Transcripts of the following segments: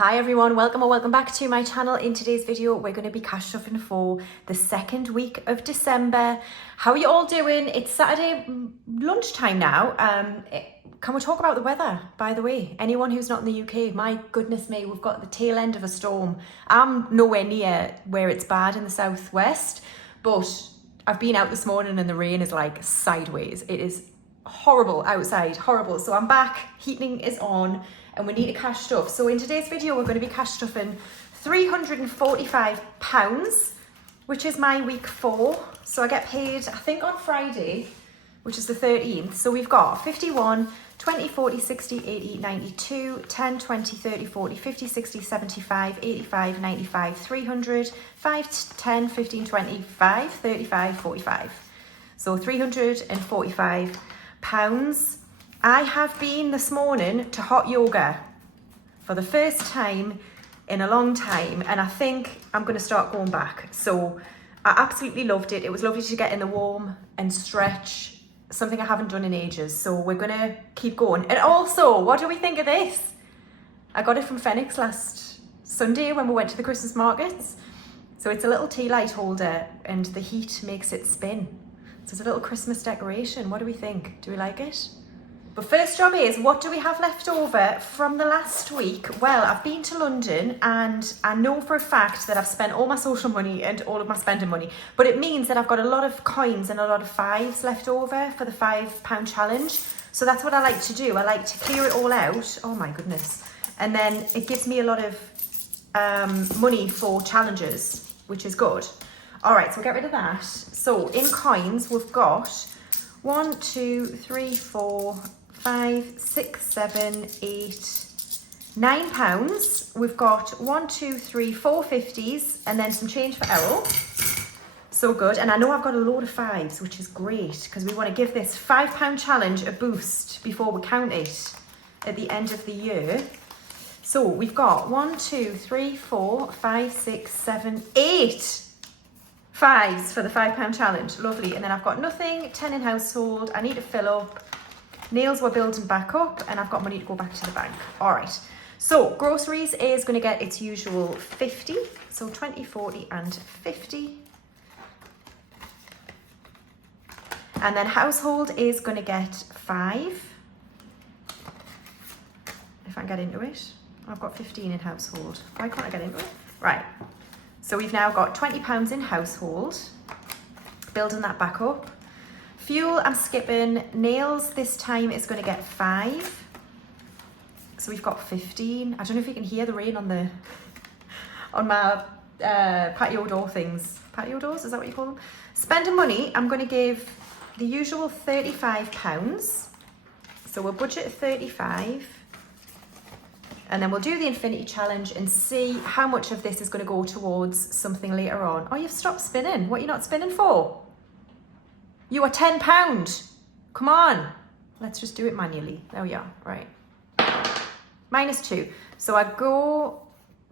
Hi everyone, welcome or welcome back to my channel. In today's video, we're going to be cash stuffing for the second week of December. How are you all doing? It's Saturday lunchtime now. Can we talk about the weather, by the way? Anyone who's not in the UK, my goodness me, we've got the tail end of a storm. I'm nowhere near where it's bad in the southwest, but I've been out this morning and the rain is like sideways. It is horrible outside, horrible. So I'm back, heating is on, and we need to cash stuff. So in today's video, we're going to be cash stuffing £345, which is my week 4. So I get paid, I think, on Friday, which is the 13th. So we've got 51, 20, 40, 60, 80, 92, 10, 20, 30, 40, 50, 60, 75, 85, 95, 300, 5, 10, 15, 25, 35, 45. So £345. I have been this morning to hot yoga for the first time in a long time, and I think I'm going to start going back. So I absolutely loved it. It was lovely to get in the warm and stretch, something I haven't done in ages. So we're going to keep going. And also, what do we think of this? I got it from Phoenix last Sunday when we went to the Christmas markets. So it's a little tea light holder and the heat makes it spin. So it's a little Christmas decoration. What do we think? Do we like it? But first job is, what do we have left over from the last week? Well, I've been to London and I know for a fact that I've spent all my social money and all of my spending money, but it means that I've got a lot of coins and a lot of fives left over for the £5 challenge. So that's what I like to do. I like to clear it all out. Oh my goodness. And then it gives me a lot of money for challenges, which is good. All right, so we'll get rid of that. So in coins, we've got 1, 2, 3, 4, 5, 6, 7, 8, £9. We've got 1, 2, 3, 4 50s and then some change for Errol. So good. And I know I've got a load of fives, which is great because we want to give this £5 challenge a boost before we count it at the end of the year. So we've got 1, 2, 3, 4, 5, 6, 7, 8 fives for the £5 challenge. Lovely. And then I've got nothing, 10 in household. I need to fill up. Nails were building back up and I've got money to go back to the bank. All right. So groceries is going to get its usual 50. So 20, 40 and 50. And then household is going to get 5. If I can get into it. I've got 15 in household. Why can't I get into it? Right. So we've now got £20 in household. Building that back up. Fuel, I'm skipping. Nails this time is going to get 5. So we've got 15. I don't know if you can hear the rain on my patio door things. Patio doors, is that what you call them? Spending money, I'm going to give the usual £35. So we'll budget 35. And then we'll do the infinity challenge and see how much of this is going to go towards something later on. Oh, you've stopped spinning. What are you not spinning for? You are £10. Come on. Let's just do it manually. There we are. Right. -2. So I go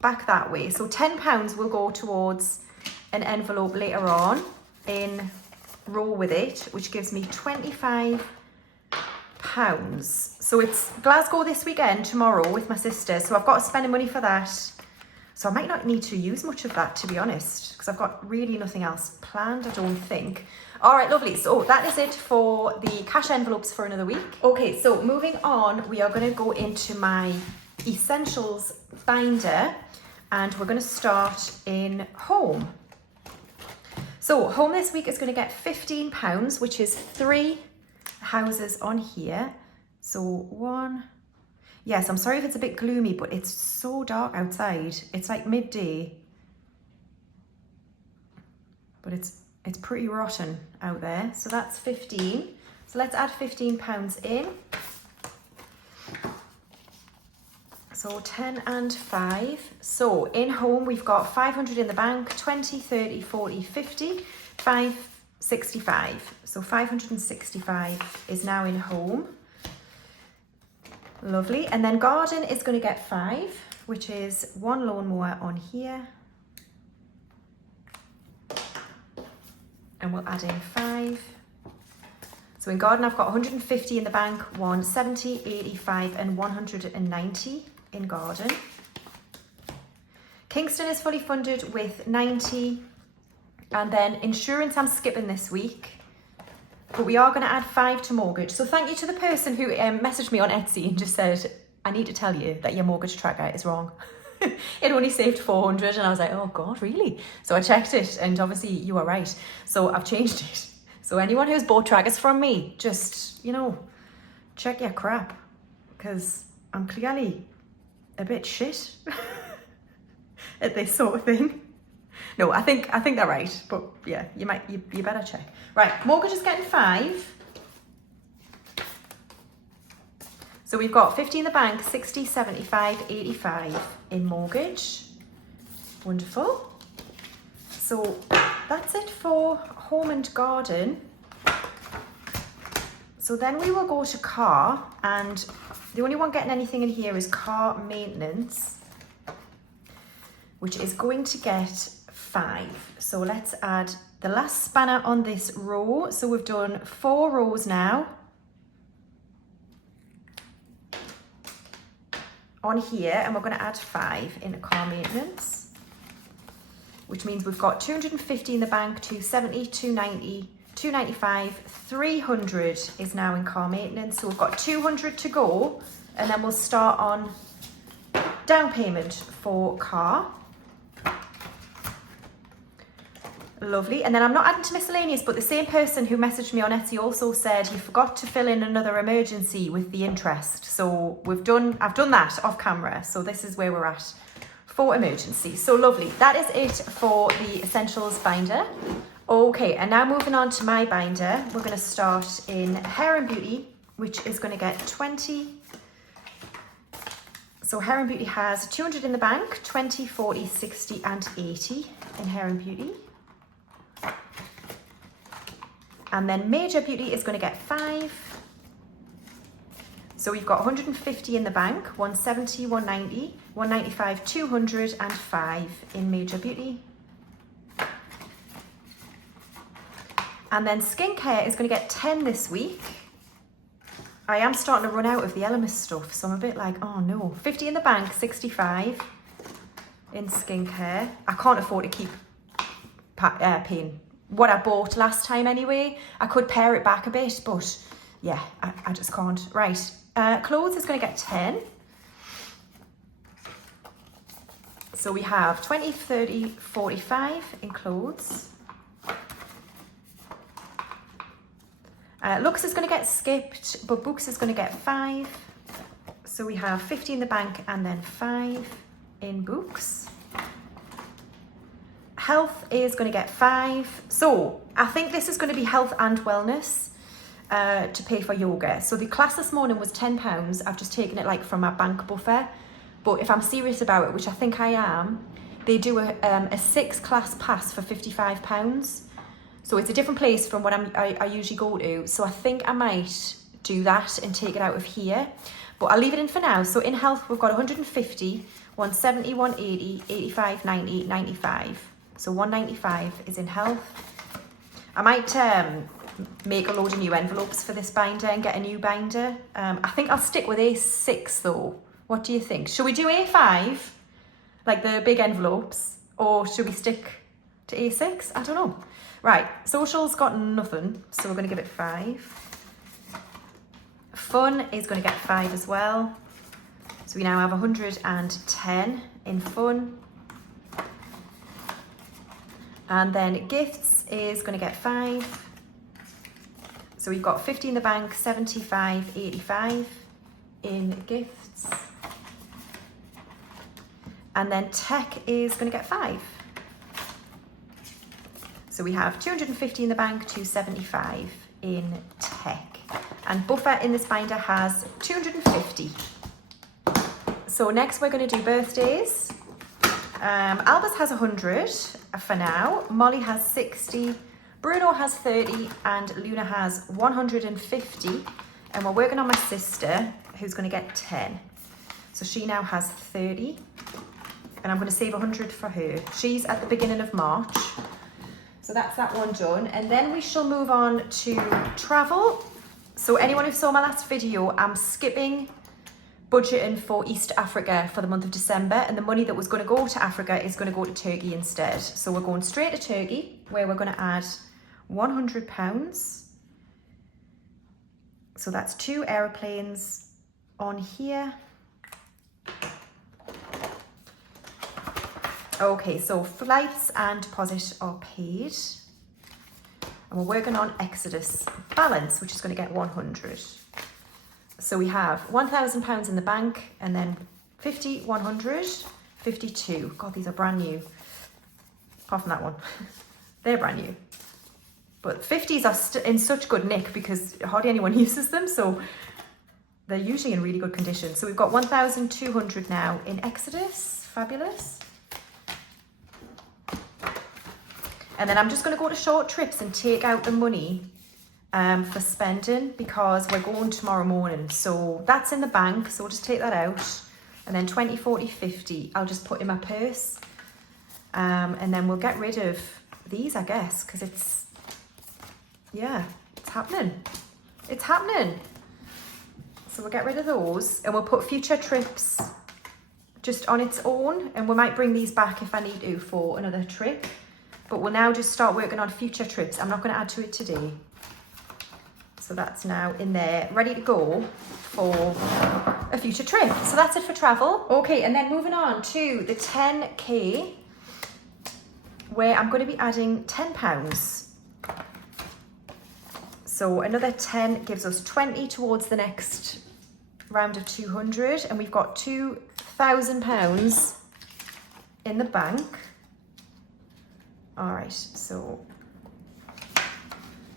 back that way. So £10 will go towards an envelope later on in row with it, which gives me £25. So it's Glasgow this weekend, tomorrow with my sister. So I've got to spend money for that. So I might not need to use much of that, to be honest, because I've got really nothing else planned, I don't think. All right, lovely. So that is it for the cash envelopes for another week. Okay, so moving on, we are going to go into my essentials binder and we're going to start in home. So home this week is going to get £15, which is 3 houses on here. So 1. Yes, I'm sorry if it's a bit gloomy, but it's so dark outside. It's like midday, but it's pretty rotten out there. So that's 15. So let's add £15 in. So 10 and 5. So in home, we've got 500 in the bank, 20, 30, 40, 50, 565. So 565 is now in home. Lovely. And then garden is going to get 5, which is 1 lawnmower on here. And we'll add in 5. So in garden, I've got 150 in the bank, 170, 85 and 190 in garden. Kingston is fully funded with 90. And then insurance I'm skipping this week. But we are going to add 5 to mortgage. So thank you to the person who messaged me on Etsy and just said, I need to tell you that your mortgage tracker is wrong. It only saved 400 and I was like, oh God, really? So I checked it and obviously you are right. So I've changed it. So anyone who's bought trackers from me, just, you know, check your crap because I'm clearly a bit shit at this sort of thing. No, I think they're right, but yeah, you better check. Right, mortgage is getting 5. So we've got 50 in the bank, 60, 75, 85 in mortgage. Wonderful. So that's it for home and garden. So then we will go to car, and the only one getting anything in here is car maintenance, which is going to get 5. So let's add the last spanner on this row. So we've done 4 rows now on here, and we're going to add 5 in car maintenance, which means we've got 250 in the bank, 270, 290, 295, 300 is now in car maintenance. So we've got 200 to go, and then we'll start on down payment for car. Lovely. And then I'm not adding to miscellaneous, but the same person who messaged me on Etsy also said you forgot to fill in another emergency with the interest. So I've done that off camera. So this is where we're at for emergency. So lovely. That is it for the essentials binder. Okay, and now moving on to my binder, we're going to start in Hair and Beauty, which is going to get 20. So Hair and Beauty has 200 in the bank, 20, 40, 60 and 80 in Hair and Beauty. And then Major Beauty is going to get 5. So we've got 150 in the bank, 170, 190, 195, 200 and 5 in Major Beauty. And then Skincare is going to get 10 this week. I am starting to run out of the Elemis stuff, so I'm a bit like, oh no. 50 in the bank, 65 in Skincare. I can't afford to keep paying what I bought last time anyway. I could pare it back a bit, but yeah, I just can't. Right, clothes is going to get 10. So we have 20, 30, 45 in clothes. Looks is going to get skipped, but Books is going to get 5. So we have 50 in the bank and then 5 in Books. Health is going to get 5. So I think this is going to be health and wellness to pay for yoga. So the class this morning was £10. I've just taken it like from my bank buffer. But if I'm serious about it, which I think I am, they do a 6-class pass for £55. So it's a different place from what I usually go to. So I think I might do that and take it out of here. But I'll leave it in for now. So in health, we've got 150, 170, 180, 85, 90, 95. So 195 is in health. I might make a load of new envelopes for this binder and get a new binder. I think I'll stick with A6 though. What do you think? Should we do A5, like the big envelopes, or should we stick to A6? I don't know. Right, social's got nothing, so we're going to give it 5. Fun is going to get 5 as well. So we now have 110 in fun. And then gifts is going to get 5. So we've got 50 in the bank, 75, 85 in gifts. And then tech is going to get 5. So we have 250 in the bank, 275 in tech. And buffer in this binder has 250. So next we're going to do birthdays. Albus has 100 for now. Molly has 60. Bruno has 30 and Luna has 150. And we're working on my sister, who's going to get 10. So she now has 30. And I'm going to save 100 for her. She's at the beginning of March. So that's that one done. And then we shall move on to travel. So anyone who saw my last video, I'm skipping budgeting for East Africa for the month of December, and the money that was going to go to Africa is going to go to Turkey instead. So we're going straight to Turkey, where we're going to add £100. So that's 2 aeroplanes on here. Okay, so flights and deposit are paid. And we're working on Exodus balance, which is going to get 100. So we have £1,000 in the bank, and then 50, 100, 52. God, these are brand new. Apart from that one. They're brand new. But 50s are in such good nick because hardly anyone uses them, so they're usually in really good condition. So we've got 1,200 now in Exodus. Fabulous. And then I'm just going to go to short trips and take out the money for spending, because we're going tomorrow morning. So that's in the bank, so we'll just take that out. And then 20, 40, 50, I'll just put in my purse. And then we'll get rid of these, I guess, because it's, yeah, it's happening. It's happening. So we'll get rid of those, and we'll put future trips just on its own, and we might bring these back if I need to for another trip. But we'll now just start working on future trips. I'm not going to add to it today. So that's now in there, ready to go for a future trip. So that's it for travel. Okay, and then moving on to the 10K, where I'm going to be adding £10. So another 10 gives us 20 towards the next round of 200. And we've got £2,000 in the bank. All right, so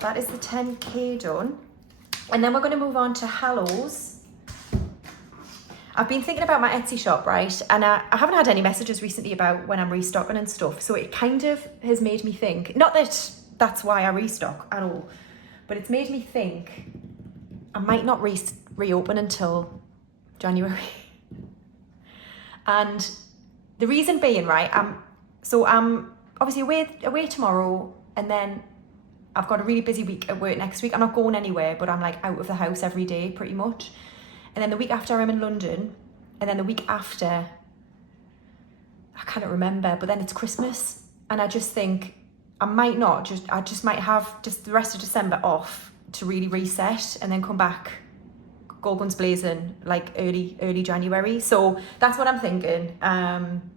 that is the 10K done. And then we're going to move on to Hallows. I've been thinking about my Etsy shop, right? And I haven't had any messages recently about when I'm restocking and stuff. So it kind of has made me think, not that that's why I restock at all, but it's made me think I might not reopen until January. And the reason being, right, I'm obviously away tomorrow, and then I've got a really busy week at work next week. I'm not going anywhere, but I'm like out of the house every day pretty much. And then the week after I'm in London, and then the week after, I can't remember, but then it's Christmas. And I just think I just might have just the rest of December off to really reset, and then come back go guns blazing like early January. So that's what I'm thinking.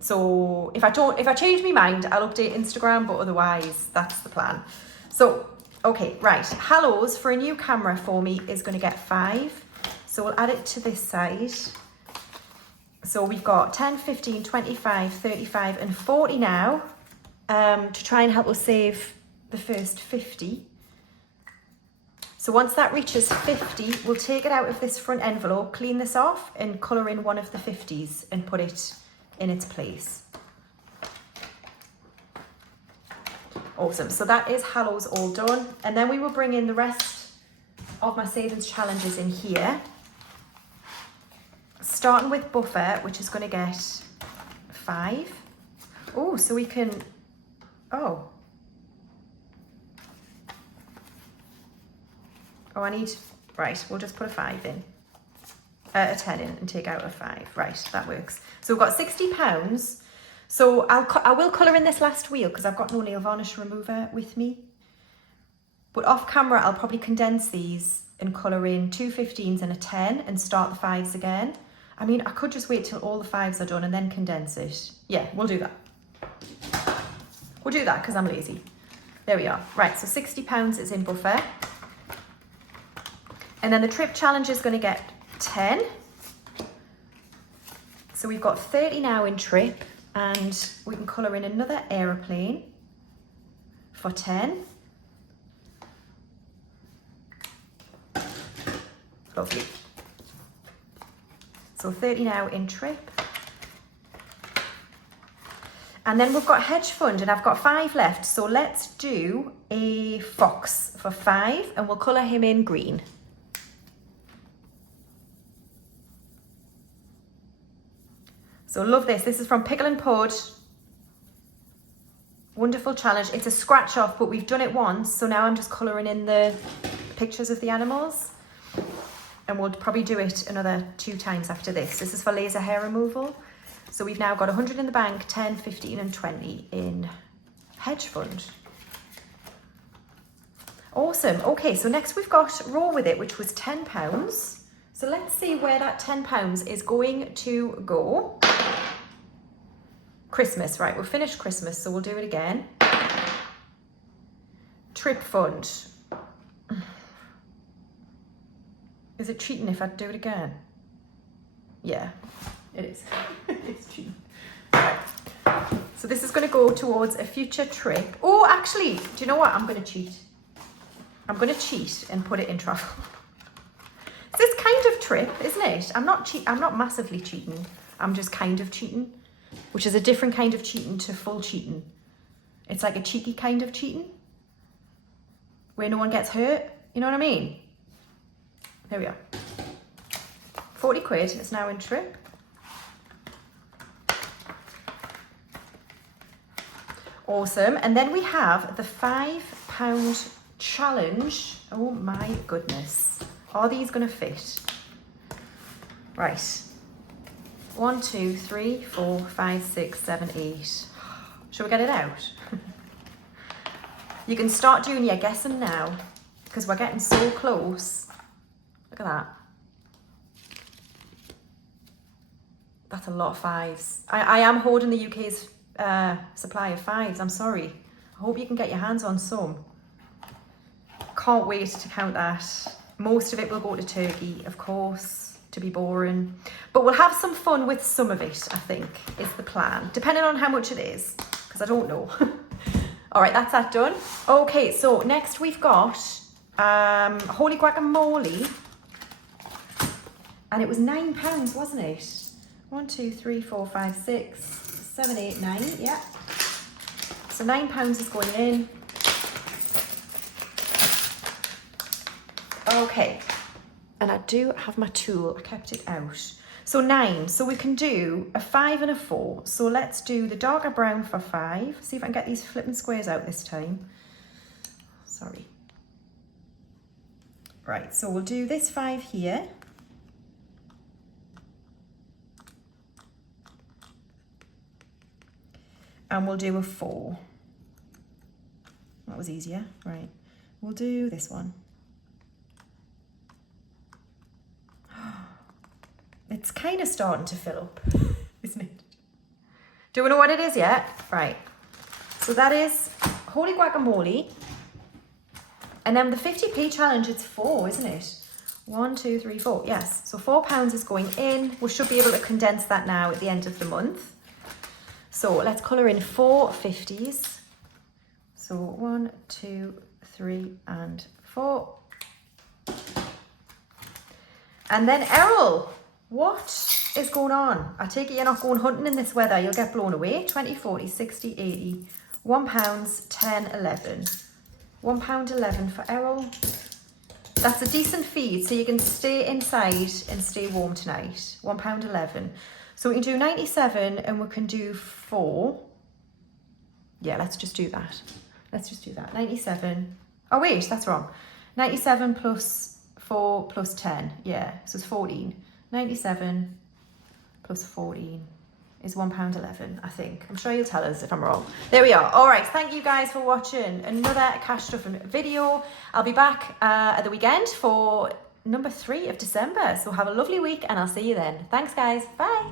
So if I change my mind, I'll update Instagram, but otherwise that's the plan. So okay, right, Hallows for a new camera for me is going to get 5. So we'll add it to this side. So we've got 10, 15, 25, 35 and 40 now, to try and help us save the first 50. So once that reaches 50, we'll take it out of this front envelope, clean this off and colour in one of the 50s and put it in its place. Awesome, so that is Hallows all done. And then we will bring in the rest of my savings challenges in here. Starting with Buffer, which is going to get 5. Oh, so we can, I need, right, we'll just put a 5 in, a 10 in and take out a 5. Right, that works. So we've got £60. So I will colour in this last wheel because I've got no nail varnish remover with me. But off camera, I'll probably condense these and colour in 2 15s and a 10 and start the 5s again. I mean, I could just wait till all the 5s are done and then condense it. Yeah, we'll do that. We'll do that because I'm lazy. There we are. Right, so £60 is in Buffer. And then the trip challenge is going to get 10. So we've got 30 now in trip, and we can colour in another aeroplane for 10. Lovely. So 30 now in trip. And then we've got hedge fund, and I've got 5 left. So let's do a fox for 5, and we'll colour him in green. So love this. This is from Pickle and Pud. Wonderful challenge. It's a scratch off, but we've done it once. So now I'm just colouring in the pictures of the animals. and we'll probably do it another 2 times after this. This is for laser hair removal. So we've now got 100 in the bank, 10, 15 and 20 in hedge fund. Awesome. Okay, so next we've got Raw With It, which was £10. So let's see where that £10 is going to go. Christmas, right, we'll finish Christmas, so we'll do it again. Trip fund. Is it cheating if I do it again? Yeah, it is. It's cheating. Right. So this is going to go towards a future trip. Oh, actually, do you know what? I'm going to cheat. I'm going to cheat and put it in travel. It's this kind of trip, isn't it? I'm not massively cheating. I'm just kind of cheating, which is a different kind of cheating to full cheating. It's like a cheeky kind of cheating where no one gets hurt. You know what I mean? There we are. 40 quid is now in trip. Awesome. And then we have the £5 challenge. Oh my goodness. Are these going to fit? Right. 1, 2, 3, 4, 5, 6, 7, 8. Shall we get it out? You can start doing your guessing now because we're getting so close. Look at that. That's a lot of 5s. I am hoarding the UK's supply of 5s. I'm sorry. I hope you can get your hands on some. Can't wait to count that. Most of it will go to Turkey, of course, to be boring. But we'll have some fun with some of it, I think, is the plan. Depending on how much it is, because I don't know. All right, that's that done. Okay, so next we've got Holy Guacamole. And it was £9, wasn't it? 1, 2, 3, 4, 5, 6, 7, 8, 9. Yeah. So £9 is going in. Okay. And I do have my tool. I kept it out. So 9. So we can do a 5 and a 4. So let's do the darker brown for 5. See if I can get these flipping squares out this time. Sorry. Right. So we'll do this 5 here. And we'll do a 4. That was easier, right? We'll do this one. It's kind of starting to fill up, isn't it? Do we know what it is yet? Right. So that is Holy Guacamole. And then the 50p challenge, it's 4, isn't it? 1, 2, 3, 4. Yes. So £4 is going in. We should be able to condense that now at the end of the month. So let's colour in 4 50s. So 1, 2, 3 and 4. And then Errol, what is going on? I take it you're not going hunting in this weather. You'll get blown away. 20, 40, 60, 80, £1, 10, 11. £1.11 for Errol. That's a decent feed, so you can stay inside and stay warm tonight. £1.11. So we can do 97 and we can do 4. Yeah, let's just do that. Let's just do that. 97. Oh wait, that's wrong. 97 plus 4 plus 10. Yeah, so it's 14. 97 plus 14 is £1.11, I think. I'm sure you'll tell us if I'm wrong. There we are. All right, thank you guys for watching another cash stuffing video. I'll be back at the weekend for number 3 of December. So have a lovely week and I'll see you then. Thanks guys. Bye.